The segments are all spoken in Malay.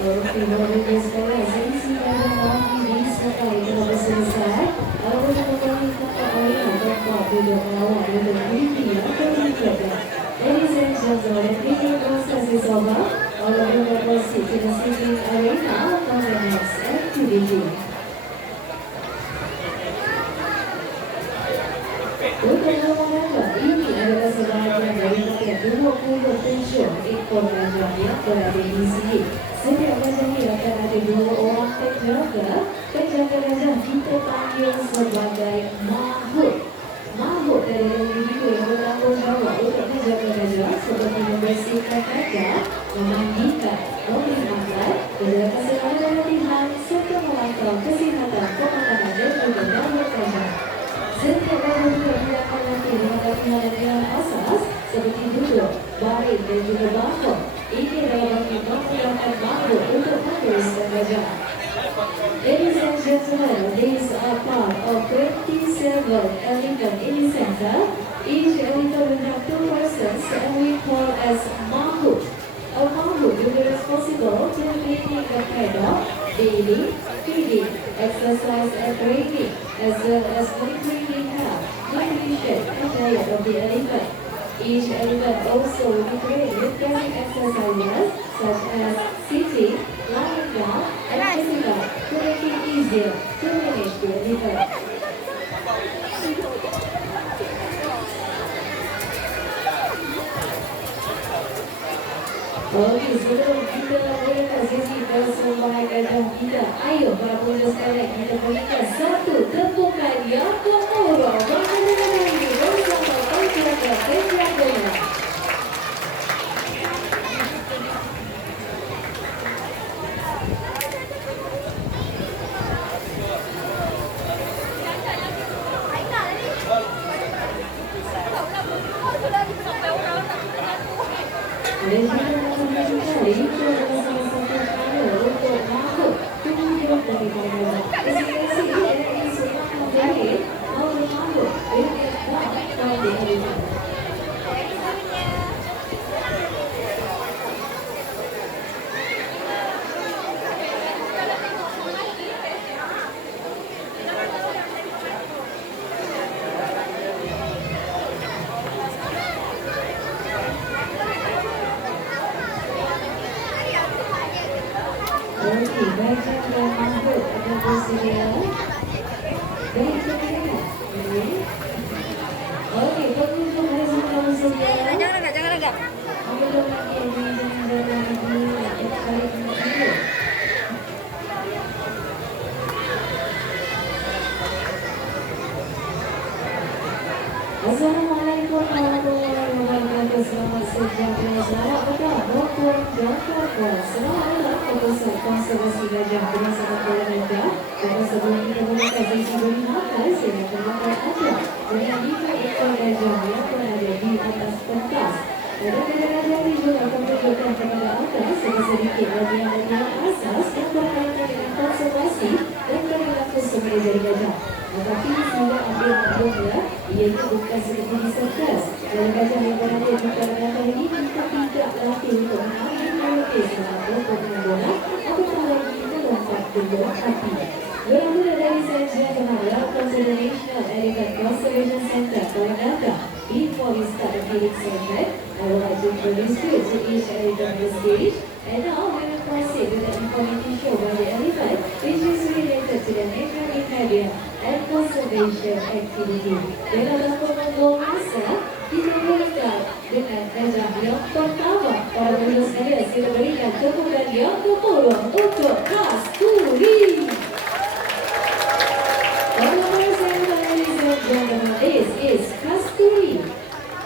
Terima kasih sekali. Jadi silakan lagi disertai kepada selesai. Untuk memilih kata ayah bapak duduk awak duduk tinggi atau tidak. Ladies and gentlemen, ini prosesi soba. Kalau kita masih di sitting arena for the next activity. Untuk olahraga ini adalah sebagian dari setiap 27 ekor gajah yang berada di sini. Setiap gajah ini akan ada 2 orang penjaga. Penjaga gajah kita panggil sebagai mahut. Mahut adalah individu yang bertanggung jawab untuk menjaga gajah seperti membersihkan gajah, memandikan, memberi makan, menjaga keselamatan latihan, serta memantau kesihatan pemakanan dan juga daya gajah. Setiap gajah juga dilakukan nanti dengan latihan asas seperti duduk, baring dan juga bangkok. Ini adalah bagi memperlihatkan mahut untuk meneruskan gajah. Ladies and gentlemen, these are part of 27 elephant in the center. Each elephant will have 2 persons and we call as mahut. A mahut will be responsible to cleaning the paddock, daily, feeding, exercise and training, as well as monitoring the health, nutrition and diet of the elephant. Each elephant also will be trained with basic exercises such as sitting, lying down, and sitting up to make it easier to manage the elephant. Okey, sebelum kita mulakan sesi persembahan gajah kita, ayo para penonton sekalian kita berikan satu tepukan yang gemuruh bagi ini bersama penjaga penjaganya. Dan kita sekali itu adalah salah satu cara untuk mahut tunjuk dari gajah. Destinasi ini di Sungai Mandiri, mahut dengan bak di elephant. Okey, gajah dan mahut akan bersedia. Baik, kita okey, pengunjung ada semua bersedia. Jangan agak. Apabila lagi jangan lagi kita kali ini. Assalamualaikum warahmatullahi wabarakatuh. Selamat sejahtera, selamat petang, maupun jakarta. Selamat datang ke pusat konservasi gajah bersama keluarga. Dan sebelum kita mulakan sesi beri makan, saya perkenalkan anda dengan 5 ekor gajah yang berada di atas pentas. Dan gajah-gajah ini juga akan menunjukkan kepada anda sedikit bagian-bagian asas yang berkaitan dengan konservasi dan perilaku sebagai dari gajah. Tetapi sila ambil maklumnya, iaitu bukan seperti di sirkus. Dalam gajah yang berada di belakang ini, kita tidak latih untuk mengambil melukis atau dengan bola atau lagi melompat dengan api. Bermula dari saja kepada Conservation Elephant Conservation Center, Kolkata. Before we start the feeding session, I would like to introduce you to each elephant on the stage. And now we will proceed with the informative show by the elephant, which is related to the nature behavior and conservation activity. Dalam pengunjung masa, kita mulakan dengan gajah yang pertama. Para penonton sekalian, kita berikan tepukan yang gemuruh untuk Kasturi. This is Kasturi.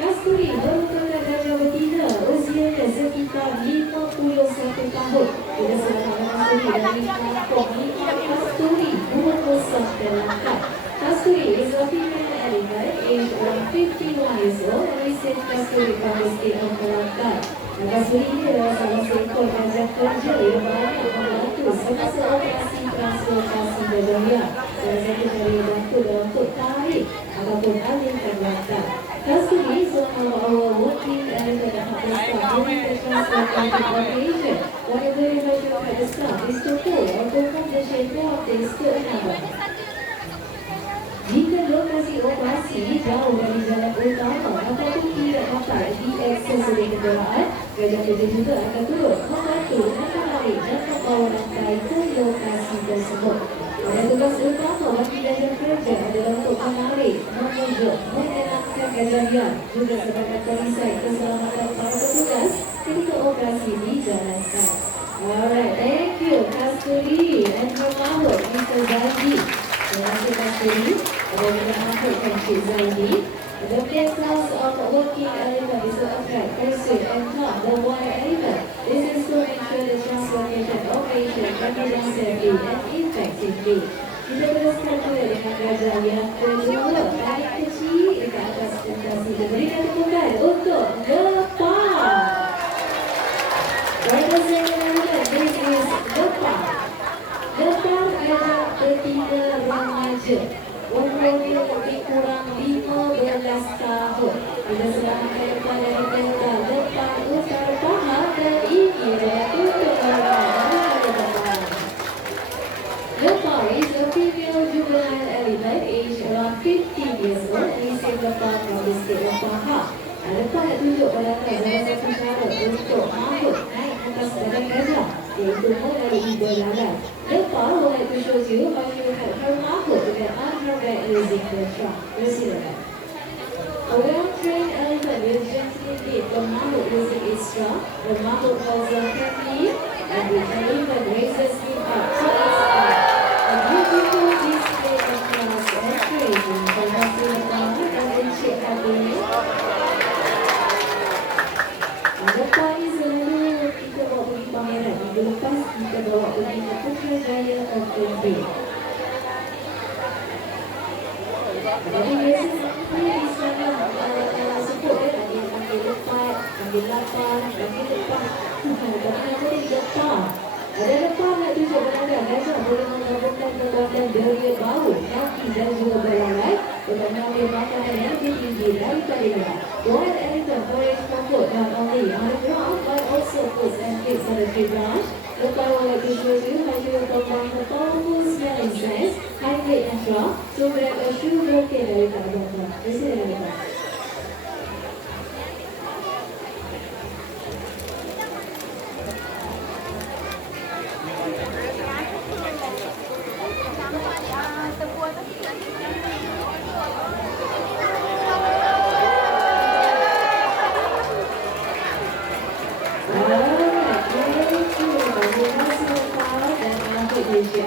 Kasturi merupakan gajah betina usianya sekitar 51 tahun. Kita sedang Kasturi dari kampung Kasturi, Bukan Terangkat. Kasturi is a female elephant aged around 51 years old and recent Kasturi from the state of Terangkat. Kasturi ini adalah salah seekor gajah kerja yang banyak membantu semasa operasi transportasi gajah. Salah satu dari membantu dalam untuk tarik ataupun alihkan lantai. Kasturi is one of our working elephant transportation Whatever you measure at the start is to pull or perform the shape of this to another. Jika lokasi operasi jauh dari jalan utama ataupun tidak dapat diakses oleh kenderaan, gajah kerja juga akan turut membantu dan menarik dan membawa rantai ke lokasi tersebut. Pada tugas utama bagi gajah kerja adalah untuk menarik, memujuk, menenangkan gajah liar juga sebagai perisai keselamatan para petugas ketika operasi dijalankan. Alright, thank you Kasturi and her mahut Mr. Zaidi. Terima kasih Kasturi. Ada juga mahut Cik Zaidi. The details of working element is to attract, persuade and calm the water element. This is to ensure the transportation operation can be done safely and effectively. Kita teruskan juga dengan gajah yang kedua. Tarik kecil dekat atas pentas kita. Berikan tepukan untuk depan. Representing element, this is depan. Depan gajah ketiga remaja. Umurnya lebih kurang 15 tahun. Bila selamatkan depan dari kereta depan utara Pahang dan ini adalah untuk orang depan. Depan is a female juvenile elephant aged around 15 years old and is in depan from the state of Pahang. Depan nak tunjuk pada salah satu cara untuk mahut naik atas badan gajah, iaitu melalui belalang. Depan would like to show you how you have her mahut to get on her back using the trunk. Silakan. A well-trained elephant will gently lead the mahut using its trunk. The mahut holds on carefully and the elephant raises him up to its back. A beautiful display of class and training. Terima kasih Bapak dan Encik Habib. Depan ni selalu kita bawa pergi pameran. Minggu lepas kita bawa pergi ke Putrajaya Open Bay. Jadi biasanya di sana sebut dia ada yang ambil lepat, ambil lapan, ambil lepas. Tapi nama dia depan. Ada depan nak tunjuk belakang. Gajah boleh menggabungkan kekuatan daya bau, kaki dan juga belalai untuk mengambil makanan yang lebih tinggi daripada dia. One elephant forages for food not only on the ground but also foods and feeds on the tree branch. Lepas would like to show you how you combine the powerful smelling sense, high weight and strong, to grab a sugar cane dari tak bawah. Terima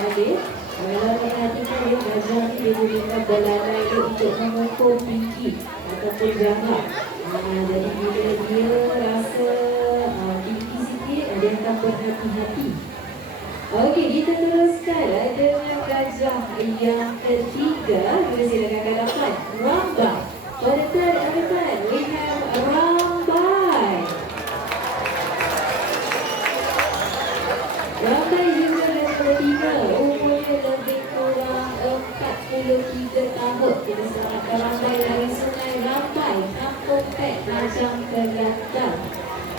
kasih. Kalau perhatikan dia gajah ni dia gunakan belalai dia untuk memukul tinggi ataupun jangka. Jadi bila dia rasa tinggi sikit, dia akan berhati-hati. Okey, kita teruskan dengan gajah yang ketiga. Kita silakan ke depan. Rambai. For the third elephant, we have Rambai. Rambai juga gajah ketiga. Umurnya lebih kurang 43 tahun. Kita selamatkan Rambai dari sungai Rambai, Kampung Pek, Najang Kelantan.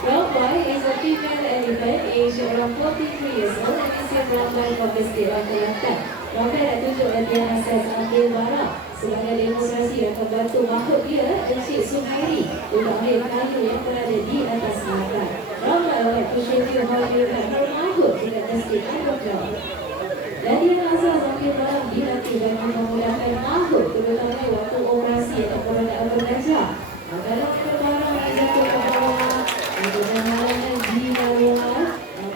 Rambai is a female elephant aged around 43 years old and is in Rambai from the state of Kelantan. Rambai nak tunjuk latihan asas ambil barang sebagai demonstrasi akan bantu mahut dia, Encik Suhairi, untuk ambil kayu yang berada di atas langkah. Rambai would to show you how you can her mahut dengan mesin underground. Latihan asas ambil barang dilatih bagi memudahkan mahut, terutama waktu operasi atau keberadaan bergajah. Dalam barang dijatuh ke bawah, dengan halangan di luar,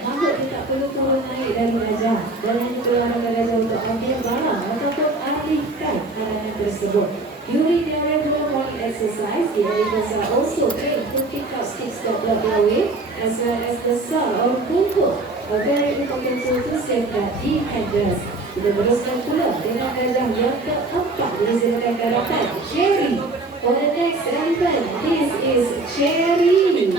mahut dia tak perlu turun naik dari gajah dan hanya perlahan gajah untuk ambil barang ataupun alihkan halangan tersebut. During their regular morning exercise, the elephants are also trained to pick up sticks that block their way, as well as the saw or bungkuk, a very important tool to safeguard the handles. Kita teruskan pula dengan gajah yang keempat. Kita silakan ke depan, Cherry. For the next elephant, this is Cherry.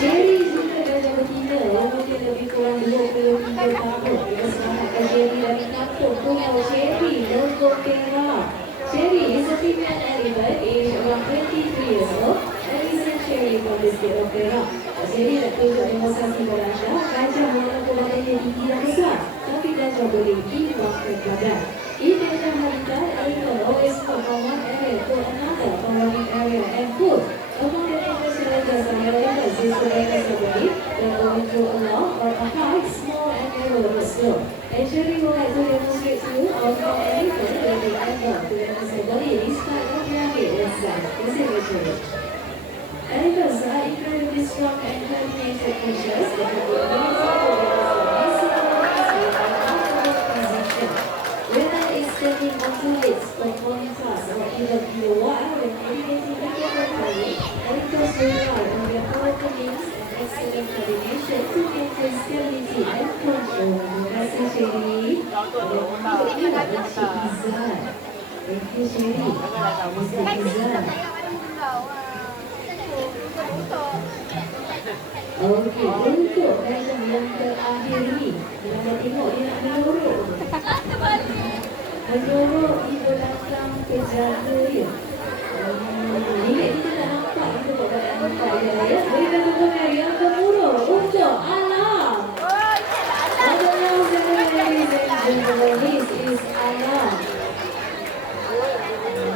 Cherry juga gajah betina. Umurnya lebih kurang 23 tahun. Kita selamatkan Cherry dari kampung Pulau Cherry, Lombok Perak. Cherry is a female elephant aged around 23 years old and is a Cherry from the Estate Opera. Jadi nak tunjuk demonstrasi pada anda, gajah walaupun badannya tinggi dan besar, tapi gajah boleh dibuatkan badan. In Asian habitat, animal always move from one area to another, from roaming area and food. Among the animals ranges are elephants, is the latest of the leaf, that go into a long or a high, small and narrow but slow. Actually, we would like to demonstrate to you how an elephant will be able to demonstrate body despite of their head and size. Is it actually? Elephants are incredibly strong and coordinated creatures that can be organized to demonstrate basic position. Whether it's standing on two legs, performing tasks, or even in the wild when navigating economically, elephants rely on their powerful limbs and excellent coordination to maintain stability and control. Terima kasih Sherry. Untuk ini Encik Izzat. Thank you Sherry. Mr. Izzat. Okey, untuk gajah yang terakhir ni, kita tengok dia nak menyorok. Menyorok di belakang penjaga dia. Ini kita tak nampak itu kat belakang penjaga ya. Berikan dukungan yang gemuruh untuk Alam. Alam, ladies and gentlemen, this is Alam.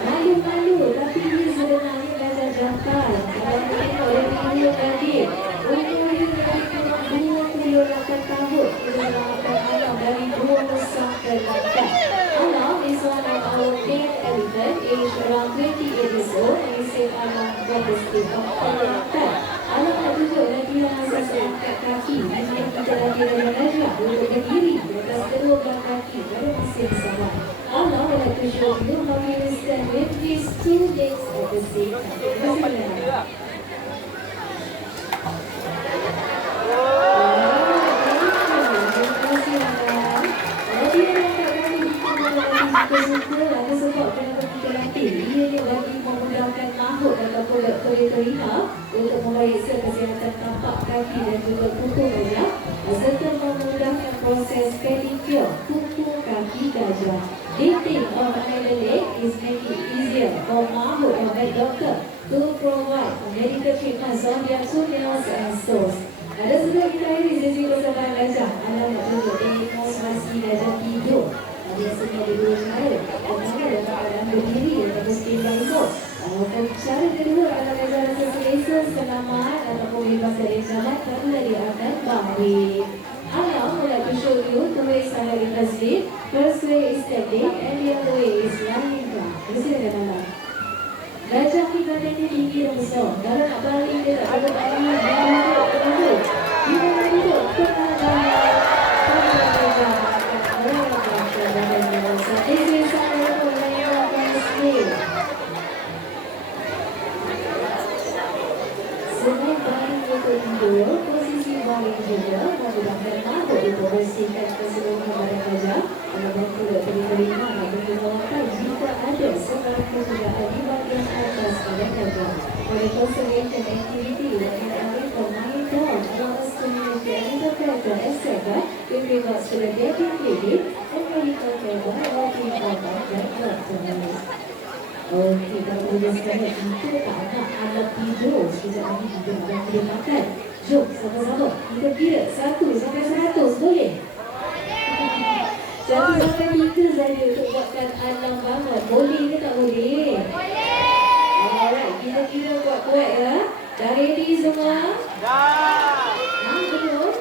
Malu-malu tapi dia sebenarnya gajah jantan. Kalau kita tengok dia tinggi tadi. Umur dia lebih kurang 28 tahun. Kita nampak Alam dari 2 besar ke 8. Alam is one of our main elephant, aged around 28 years old, and we say Alam from the state of Kelantan. Alam nak tunjuk lagi yang asas angkat kaki. Jika kita lagi dengan gajah untuk berdiri di atas kedua belah kaki pada masa bersama. Alam would like to show you how he will stand with his 2 legs at the same time. Ada sebab kenapa kita latih. Ia bagi memudahkan makhluk ataupun kereta untuk memeriksa kesihatan tapak kaki dan juga kuku gajah serta memudahkan proses pedicure kuku kaki gajah. Lifting of another leg is making it easier for makhluk or vet doctor to provide medical treatments on their toenails and toes. Ada sebab kita ini sesi bersama gajah. Alam nak tunjuk demonstrasi gajah tidur. Biasanya ada 2 cara. Pertama adalah keadaan berdiri atau setimbang lembut. Cara kedua adalah gajah rasa selesa, selamat ataupun bebas dari jalan kerana dia akan baring. Alam would like to show you 2 ways how you can sleep. First way is standing and the other way is lying down. Bersihkan Alam. Gajah ni badannya tinggi dan besar. Kalau nak baring dia tak ada baring. Dia duduk. Dia duduk. Tengah baring. This is our Korean School. Selain baring untuk tidur, posisi baring juga memudahkan makhluk untuk bersihkan keseluruhan badan gajah. Agar tidak terima atau mengeluarkan jika ada sebarang kecederaan di bahagian atas badan gajah. For the conservation activity, let me away from my dog, allow us to manage the animal character, etc. with regards to the dating clinic and medical care while working on that doctors. Okey, kalau boleh sekali kita tak nak Alam tidur. Sekejap lagi kita akan dia makan. Jom, sama-sama. Kita kira 1 sampai 100, boleh? 1 sampai 3 saja untuk buatkan Alam bangun. Boleh ke tak boleh? Alright, kita kira kuat-kuat ya. Dah ready semua? Dah. Belum?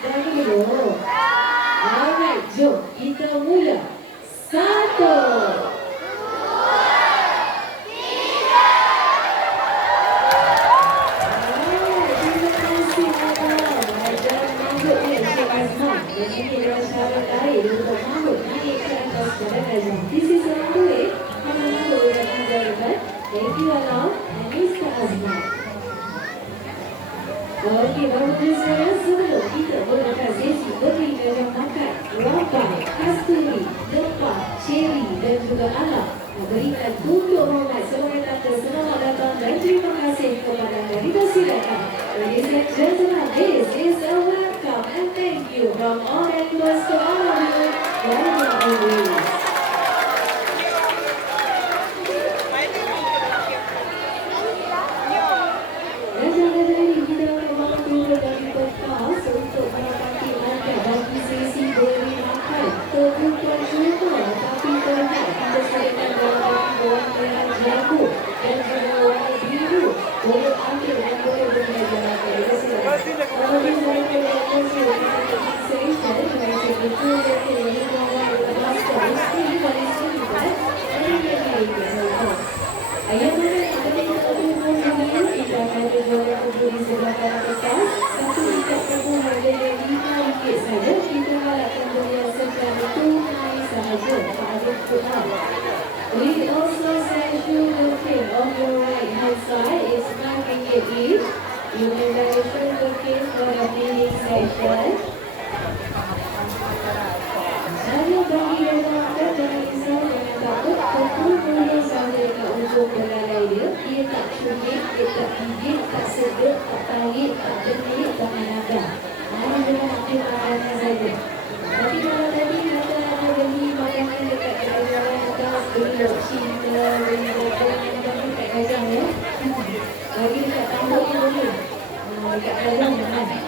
Dah belum? Alright, jom kita mula. 1. Ini adalah syarat air untuk makhluk naik ke atas badan gajah. This is one way makhluk yang menjalankan. Thank you Alam and Mr. Azman. Okey, baru-baru sekarang sebelum kita mulakan sesi beri gajah makan, Rabai, Kasturi, Depa, Cherry dan juga Alam memberikan tunduk hormat sebagai tanda selamat datang dan terima kasih kepada anda. Kita silakan. Ladies and gentlemen, this is a welcome and thank you from all animals to all of you. Welcome always. Gajah-gajah dan juga warna biru boleh ambil dan boleh berbelajar. Terima kasih. Apabila saya berlaku sensation dengan sebetul dan tidak mahu lepaskan istri dari sumber dari yang lain. Ayat mana yang akan kita umum dulu, kita akan jual kubur di sebelah kanan atas. Satu ikat kubur harga RM5 saja. Kita harapkan beliau secara tunai sahaja. Tak ada kurang. We also send you the pin on your right hand side. It's RM9 each. You may buy the pin for the billing session. Saya bagi redakan dan risau dengan takut pukul mulut saya dekat ujung belalai dia. Dia tak cubit, dia tak gigit, tak sedut, tak tarik, tak tenit, tak menadar. Mana dia nak ambil makanan saja. Tapi kalau tadi kata ada beli makanan dekat jalan atas, beli cinta, beli makanan dekat gajah ya. Bagi dekat tanduk ni boleh. Dekat gajah jangan.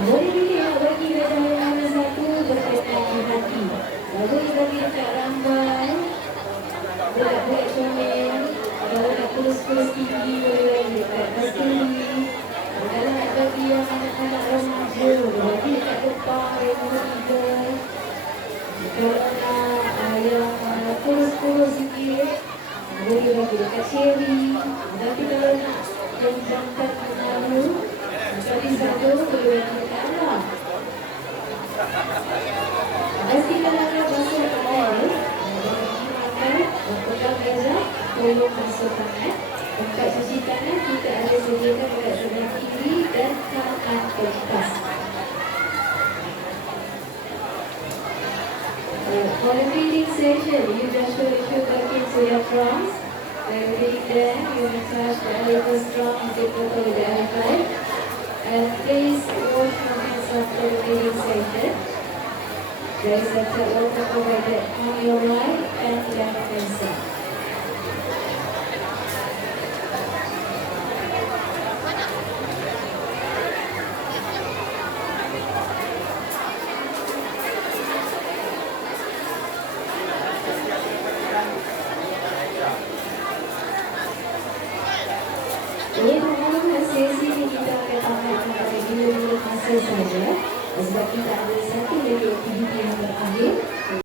Boleh pilih bagi gajah yang mana satu berkaitan di hati. Boleh bagi dekat rambai, budak-budak comel. Kalau nak kurus-kurus tinggi boleh bagi dekat kasturi. Kalau nak bagi yang anak-anak remaja, bagi dekat depan yang nombor 3. Kalau nak yang kurus-kurus sikit, boleh bagi dekat cherry. Tapi kalau nak yang jangkat malu, tadi satu boleh bagi dekat anak. Pastikan anda basuh tangan. Pegang gajah, tolong basuh tangan. Untuk cuci tangan, kita ada sediakan dekat sebelah kiri dan kanan kertas. For the feeding session, you just show the sugar cane to your drums. When feeding them, you massage the elephant's drum and take photo with the elephant. And please wash your hands after the feeding session. There is a water provided on your right and left hand side. Sesi ini kita akan tamatkan pada 2 masa saja sebab kita ada satu lagi aktiviti yang terakhir.